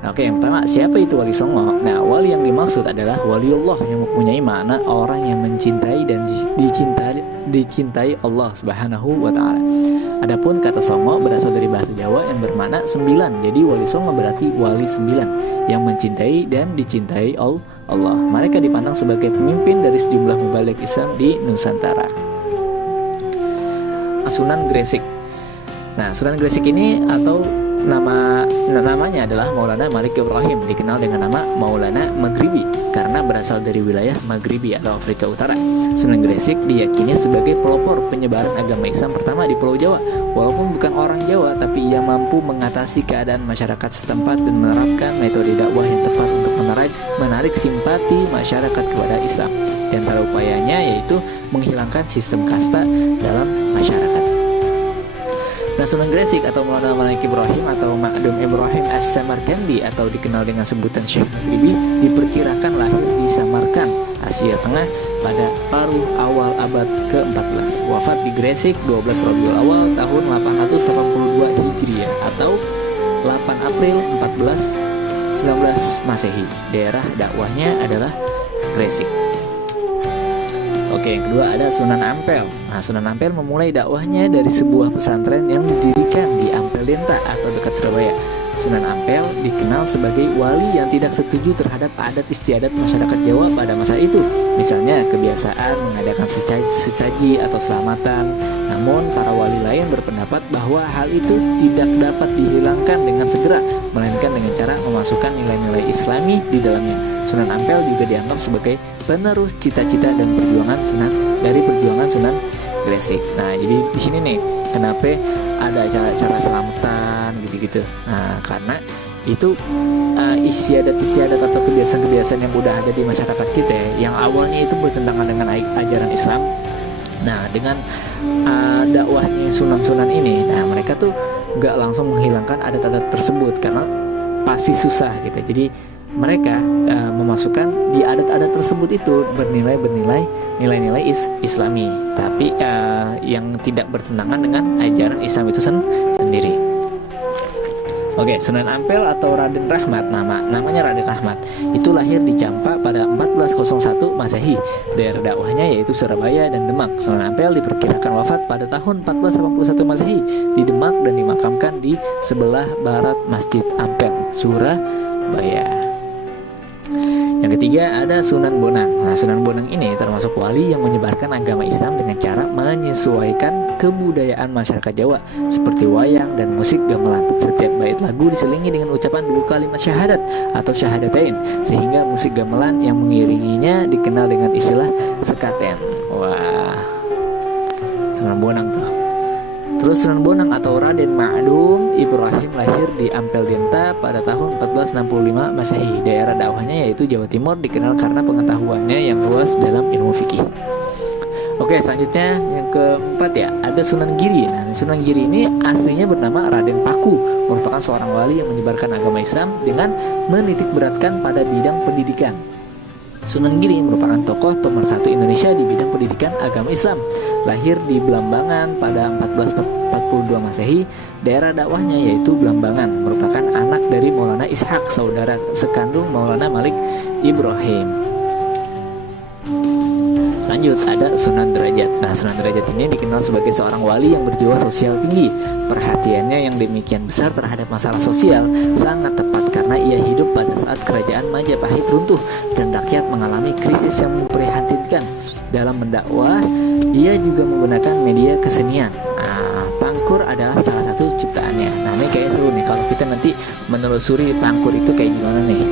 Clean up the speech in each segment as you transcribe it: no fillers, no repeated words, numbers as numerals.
Oke, yang pertama, siapa itu wali songo? Nah, wali yang dimaksud adalah waliullah yang mempunyai makna orang yang mencintai dan dicintai Allah Subhanahu wa taala. Adapun kata songo berasal dari bahasa Jawa yang bermakna 9. Jadi wali songo berarti wali 9 yang mencintai dan dicintai Allah. Mereka dipandang sebagai pemimpin dari sejumlah mubalik Islam di Nusantara. Sunan Gresik. Nah, Sunan Gresik ini atau namanya adalah Maulana Malik Ibrahim, dikenal dengan nama Maulana Maghribi karena berasal dari wilayah Maghribi atau Afrika Utara. Sunan Gresik diyakini sebagai pelopor penyebaran agama Islam pertama di Pulau Jawa. Walaupun bukan orang Jawa, tapi ia mampu mengatasi keadaan masyarakat setempat dan menerapkan metode dakwah yang tepat untuk menarik simpati masyarakat kepada Islam. Di antara upayanya yaitu menghilangkan sistem kasta dalam masyarakat. Nah, Sunan Gresik atau Maulana Malik Ibrahim atau Ma'dum Ibrahim As-Samarkandi atau dikenal dengan sebutan Syekh Maghribi diperkirakan lahir di Samarkand, Asia Tengah pada paruh awal abad ke-14. Wafat di Gresik 12 Rabiul Awal tahun 882 Hijriah atau 8 April 1419 Masehi. Daerah dakwahnya adalah Gresik. Oke, yang kedua ada Sunan Ampel. Nah, Sunan Ampel memulai dakwahnya dari sebuah pesantren yang didirikan di Ampel Denta atau dekat Surabaya. Sunan Ampel dikenal sebagai wali yang tidak setuju terhadap adat istiadat masyarakat Jawa pada masa itu. Misalnya kebiasaan mengadakan sesaji atau selamatan. Namun para wali lain berpendapat bahwa hal itu tidak dapat dihilangkan dengan segera, melainkan dengan cara memasukkan nilai-nilai Islami di dalamnya. Sunan Ampel juga dianggap sebagai penerus cita-cita dan perjuangan Sunan Gresik. Nah, jadi di sini nih kenapa ada cara selamatan gitu-gitu. Nah, karena itu istiadat atau kebiasaan-kebiasaan yang udah ada di masyarakat kita yang awalnya itu bertentangan dengan ajaran Islam. Nah, dengan dakwahnya sunan-sunan ini, nah mereka tuh gak langsung menghilangkan adat-adat tersebut karena pasti susah gitu. Jadi mereka memasukkan di adat-adat tersebut itu nilai-nilai Islami, tapi yang tidak bertentangan dengan ajaran Islam itu sendiri. Oke, Sunan Ampel atau Raden Rahmat, namanya Raden Rahmat, itu lahir di Campa pada 1401 Masehi. Daerah dakwahnya yaitu Surabaya dan Demak. Sunan Ampel diperkirakan wafat pada tahun 1481 Masehi di Demak dan dimakamkan di sebelah barat Masjid Ampel, Surabaya. Yang ketiga ada Sunan Bonang. Nah, Sunan Bonang ini termasuk wali yang menyebarkan agama Islam dengan cara menyesuaikan kebudayaan masyarakat Jawa seperti wayang dan musik gamelan. Setiap bait lagu diselingi dengan ucapan 2 kalimat syahadat atau syahadatain, sehingga musik gamelan yang mengiringinya dikenal dengan istilah sekaten. Wah, Sunan Bonang tuh. Terus Sunan Bonang atau Raden Ma'dum Ibrahim lahir di Ampel Denta pada tahun 1465 Masehi. Daerah dakwahnya yaitu Jawa Timur, dikenal karena pengetahuannya yang luas dalam ilmu fikih. Oke, selanjutnya yang keempat ya, ada Sunan Giri. Nah, Sunan Giri ini aslinya bernama Raden Paku, merupakan seorang wali yang menyebarkan agama Islam dengan menitik beratkan pada bidang pendidikan. Sunan Giri merupakan tokoh pemersatu Indonesia di bidang pendidikan agama Islam. Lahir di Blambangan pada 1442 Masehi. Daerah dakwahnya yaitu Blambangan, merupakan anak dari Maulana Ishak, saudara sekandung Maulana Malik Ibrahim. Lanjut ada Sunan Derajat. Nah, Sunan Derajat ini dikenal sebagai seorang wali yang berjiwa sosial tinggi. Perhatiannya yang demikian besar terhadap masalah sosial sangat tepat karena ia hidup pada saat kerajaan Majapahit runtuh dan rakyat mengalami krisis yang memprihatinkan. Dalam mendakwah, ia juga menggunakan media kesenian. Nah, pangkur adalah salah satu ciptaannya. Nah, ini kayak seru nih kalau kita nanti menelusuri pangkur itu kayak gimana nih.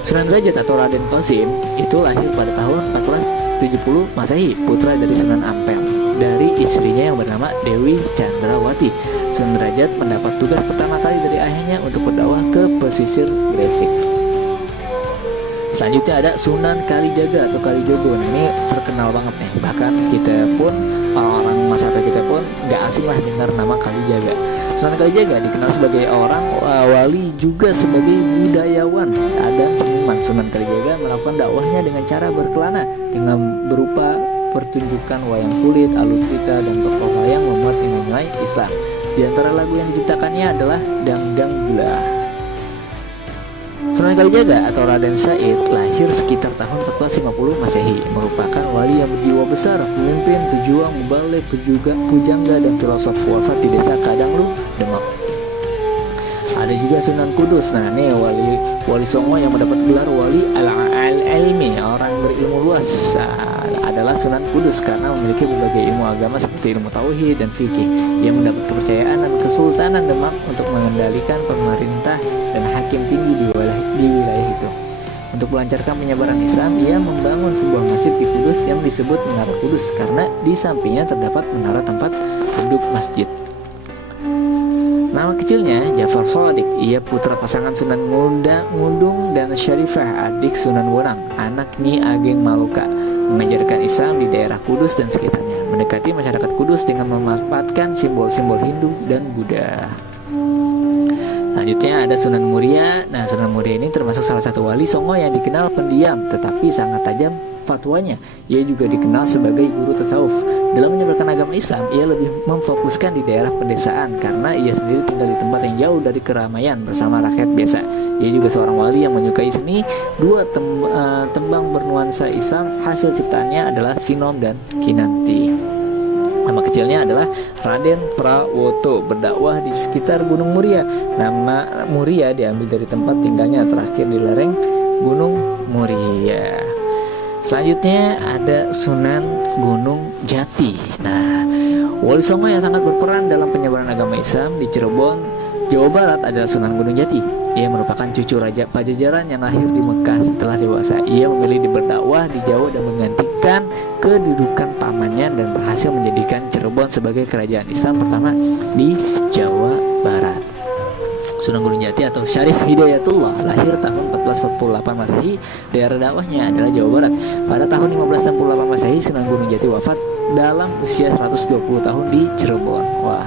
Sunan Derajat atau Raden Qasim itu lahir pada tahun 1470 Masehi, putra dari Sunan Ampel dari istrinya yang bernama Dewi Chandrawati. Sunan Derajat mendapat tugas pertama kali dari ayahnya untuk berdakwah ke pesisir Gresik. Selanjutnya ada Sunan Kalijaga atau Kalijogo. Nah, ini terkenal banget nih. Bahkan kita pun, orang-orang masyarakat kita pun gak asing lah dengar nama Kalijaga. Sunan Kalijaga dikenal sebagai orang wali juga sebagai budayawan dan seniman. Sunan Kalijaga melakukan dakwahnya dengan cara berkelana dengan berupa pertunjukan wayang kulit, alur cerita, dan tokoh wayang memuat nilai-nilai Islam. Di antara lagu yang diciptakannya adalah Dangdang Gula. Sunan Kalijaga atau Raden Said lahir sekitar tahun 1450 Masehi, merupakan wali yang berjiwa besar, pemimpin, pejuang, mubalik, pujangga, dan filosof, wafat di desa Kadanglu, Demak. Ada juga Sunan Kudus. Nah, ini wali Songo yang mendapat gelar wali al-ilmi, orang berilmu luas. Adalah Sunan Kudus karena memiliki berbagai ilmu agama seperti ilmu tauhid dan fikih. Ia mendapat kepercayaan dan Kesultanan Demak untuk mengendalikan pemerintah dan hakim tinggi di wilayah itu. Untuk melancarkan penyebaran Islam, ia membangun sebuah masjid di Kudus yang disebut Menara Kudus karena di sampingnya terdapat menara tempat duduk masjid. Nama kecilnya Jafar Shadiq. Ia putra pasangan Sunan Ngundung dan Syarifah, adik Sunan Bonang, anak Nyi Ageng Maloka. Mengajarkan Islam di daerah Kudus dan sekitarnya, mendekati masyarakat Kudus dengan memanfaatkan simbol-simbol Hindu dan Buddha. Selanjutnya ada Sunan Muria. Nah, Sunan Muria ini termasuk salah satu wali Songo yang dikenal pendiam tetapi sangat tajam fatwanya. Ia juga dikenal sebagai guru tasawuf. Dalam menyebarkan agama Islam, ia lebih memfokuskan di daerah pedesaan karena ia sendiri tinggal di tempat yang jauh dari keramaian bersama rakyat biasa. Ia juga seorang wali yang menyukai seni. Dua tembang bernuansa Islam hasil ciptaannya adalah Sinom dan Kinanti. Nama kecilnya adalah Raden Prawoto, berdakwah di sekitar Gunung Muria. Nama Muria diambil dari tempat tinggalnya terakhir di lereng Gunung Muria. Selanjutnya ada Sunan Gunung Jati. Nah, wali Songo yang sangat berperan dalam penyebaran agama Islam di Cirebon, Jawa Barat adalah Sunan Gunung Jati. Ia merupakan cucu Raja Pajajaran yang lahir di Mekah setelah dewasa. Ia memilih berdakwah di Jawa dan menggantikan kedudukan pamannya dan berhasil menjadikan Cirebon sebagai kerajaan Islam pertama di Jawa Barat. Sunan Gunung Jati atau Syarif Hidayatullah lahir tahun 1448 Masehi. Daerah dakwahnya adalah Jawa Barat. Pada tahun 1568 Masehi, Sunan Gunung Jati wafat dalam usia 120 tahun di Cirebon. Wah,